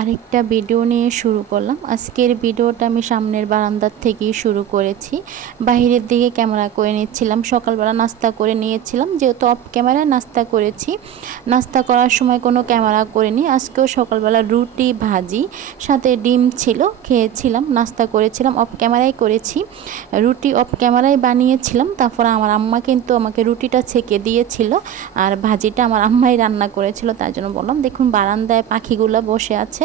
আরেকটা ভিডিও নিয়ে শুরু করলাম। আজকের ভিডিওটা আমি সামনের বারান্দার থেকেই শুরু করেছি। বাইরের দিকে ক্যামেরা করে নিচ্ছিলাম। সকালবেলা নাস্তা করে নিয়েছিলাম। যেহেতু অফ ক্যামেরায় নাস্তা করেছি। নাস্তা করার সময় কোনো ক্যামেরা করিনি। আজকেও সকালবেলা রুটি, ভাজি, সাথে ডিম ছিল, খেয়েছিলাম, নাস্তা করেছিলাম অফ ক্যামেরায় করেছি। রুটি অফ ক্যামেরায় বানিয়েছিলাম। তারপর আমার আম্মা কিন্তু আমাকে রুটিটা ছেঁকে দিয়েছিল আর ভাজিটা আমার আম্মাই রান্না করেছিল, তার জন্য বললাম, দেখুন, বারান্দায় পাখিগুলো বসে আছে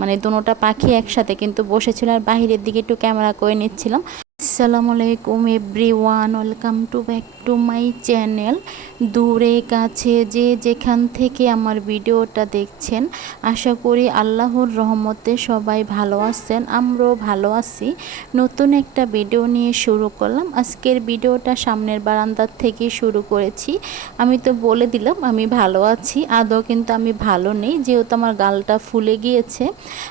মানে দুটা পাখি একসাথে কিন্তু বসেছিল আর বাহিরের দিকে একটু ক্যামেরা করে নিচ্ছিলাম। আসসালামু আলাইকুম every one welcome to back to my channel. দূরে কাছে যে যেখান থেকে আমার ভিডিওটা দেখছেন, আশা করি আল্লাহর রহমতে সবাই ভালো আছেন, আমরাও ভালো আছি। নতুন একটা ভিডিও নিয়ে শুরু করলাম। আজকের ভিডিওটা সামনের বারান্দার থেকে শুরু করেছি। আমি তো বলে দিলাম, আমি ভালো আছি, আদৌ কিন্তু আমি ভালো নেই, যেহেতু আমার গালটা ফুলে গিয়েছে।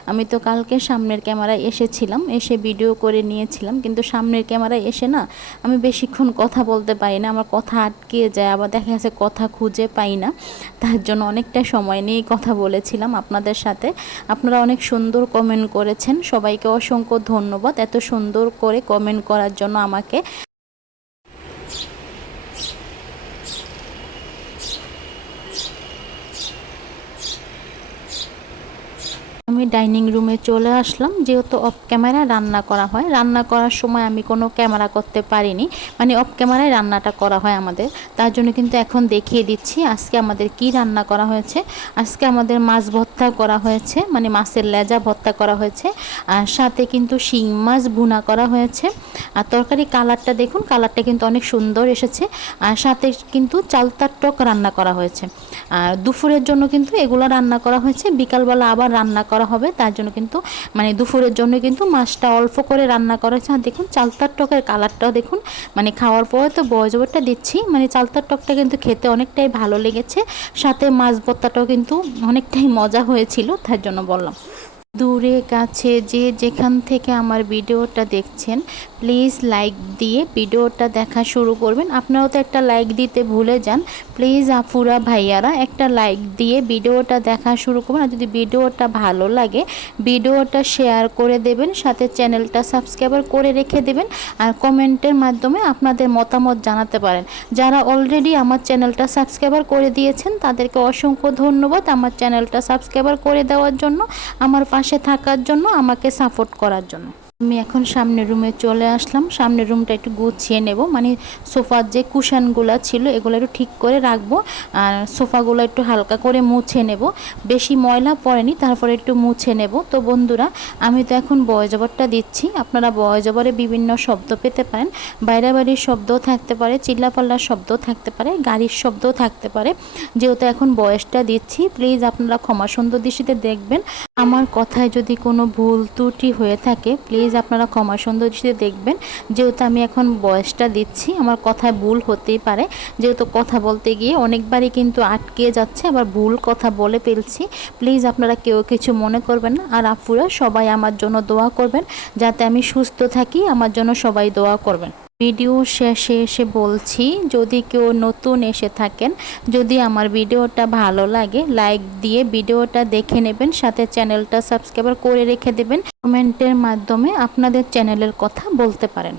আমি তো কালকে সামনের ক্যামেরায় এসেছিলাম, এসে ভিডিও করে নিয়েছিলাম, কিন্তু সামনের ক্যামেরায় এসে না আমি বেশিক্ষণ কথা বলতে পারি না, আমার কথা আটকে যায়, আবার দেখা যাচ্ছে কথা খুঁজে পাই না। তার জন্য অনেকটা সময় নিয়েই কথা বলেছিলাম আপনাদের সাথে। আপনারা অনেক সুন্দর কমেন্ট করেছেন, সবাইকে অসংখ্য ধন্যবাদ এত সুন্দর করে কমেন্ট করার জন্য আমাকে। আমি ডাইনিং রুমে চলে আসলাম, যেহেতু অফ ক্যামেরায় রান্না করা হয়। রান্না করার সময় আমি কোনো ক্যামেরা করতে পারিনি। মানে অফ ক্যামেরায় রান্নাটা করা হয় আমাদের। তার জন্য কিন্তু এখন দেখিয়ে দিচ্ছি আজকে আমাদের কি রান্না করা হয়েছে। আজকে আমাদের মাছ ভর্তা করা হয়েছে মানে মাছের লেজা ভর্তা করা হয়েছে। আর সাথে কিন্তু শিং মাছ ভুনা করা হয়েছে। আর তরকারি কালারটা দেখুন, কালারটা কিন্তু অনেক সুন্দর এসেছে। আর সাথে কিন্তু চালতার টক রান্না করা হয়েছে। আর দুপুরের জন্য কিন্তু এগুলো রান্না করা হয়েছে। বিকালবেলা আবার রান্না করা হবে, তার জন্য কিন্তু মানে দুপুরের জন্য কিন্তু মাছটা অল্প করে রান্না করা হয়েছে। আর দেখুন, চালতার টকের কালারটাও দেখুন মানে খাওয়ার পরে তো বয়জবরটা দিচ্ছি মানে চালতার টকটা কিন্তু খেতে অনেকটাই ভালো লেগেছে। সাথে মাছ ভর্তাটাও কিন্তু অনেকটাই মজা হয়েছিল, তার জন্য বললাম। দূরে, কাছে, যে যেখান থেকে আমার ভিডিওটা দেখছেন প্লিজ লাইক দিয়ে ভিডিওটা দেখা শুরু করবেন। আপনারাও তো একটা লাইক দিতে ভুলে যান। প্লিজ আফুরা ভাইয়ারা, একটা লাইক দিয়ে ভিডিওটা দেখা শুরু করবেন। আর যদি ভিডিওটা ভালো লাগে, ভিডিওটা শেয়ার করে দেবেন, সাথে চ্যানেলটা সাবস্ক্রাইবার করে রেখে দেবেন, আর কমেন্টের মাধ্যমে আপনাদের মতামত জানাতে পারেন। যারা অলরেডি আমার চ্যানেলটা সাবস্ক্রাইবার করে দিয়েছেন, তাদেরকে অসংখ্য ধন্যবাদ আমার চ্যানেলটা সাবস্ক্রাইবার করে দেওয়ার জন্য। আমার পাশে থাকার জন্য আমাকে সাপোর্ট করার জন্য। আমি এখন সামনের রুমে চলে আসলাম। সামনের রুমটা একটু গুছিয়ে নেব। মানে সোফার যে কুশানগুলো ছিল, এগুলো একটু ঠিক করে রাখব। আর সোফাগুলো একটু হালকা করে মুছে নেব। বেশি ময়লা পড়েনি, তারপরে একটু মুছে নেব। তো বন্ধুরা, আমি তো এখন বয়জবরটা দিচ্ছি। আপনারা বয়জবরে বিভিন্ন শব্দ পেতে পারেন। বাইরে বাড়ির শব্দও থাকতে পারে, চিল্লাপাল্লার শব্দও থাকতে পারে, গাড়ির শব্দও থাকতে পারে। যেহেতু এখন বয়সটা দিচ্ছি প্লিজ আপনারা ক্ষমা সুন্দর দৃষ্টিতে দেখবেন। আমার কথায় যদি কোনো ভুল ত্রুটি হয়ে থাকে প্লিজ আপনারা ক্ষমা সুন্দর দৃষ্টিতে দেখবেন। যেহেতু আমি এখন বয়সটা দিচ্ছি, আমার কথায় ভুল হতেই পারে। যেহেতু কথা বলতে গিয়ে অনেকবারই কিন্তু আটকে যাচ্ছে, আবার ভুল কথা বলে ফেলছি। প্লিজ আপনারা কেউ কিছু মনে করবেন না। আর আপুরা সবাই আমার জন্য দোয়া করবেন, যাতে আমি সুস্থ থাকি, আমার জন্য সবাই দোয়া করবেন। ভিডিও শেষে এসে বলছি, যদি কেউ নতুন এসে থাকেন, যদি আমার ভিডিওটা ভালো লাগে, লাইক দিয়ে ভিডিওটা দেখে নেবেন, সাথে চ্যানেলটা সাবস্ক্রাইবার করে রেখে দেবেন, কমেন্টের মাধ্যমে আপনাদের চ্যানেলের কথা বলতে পারেন।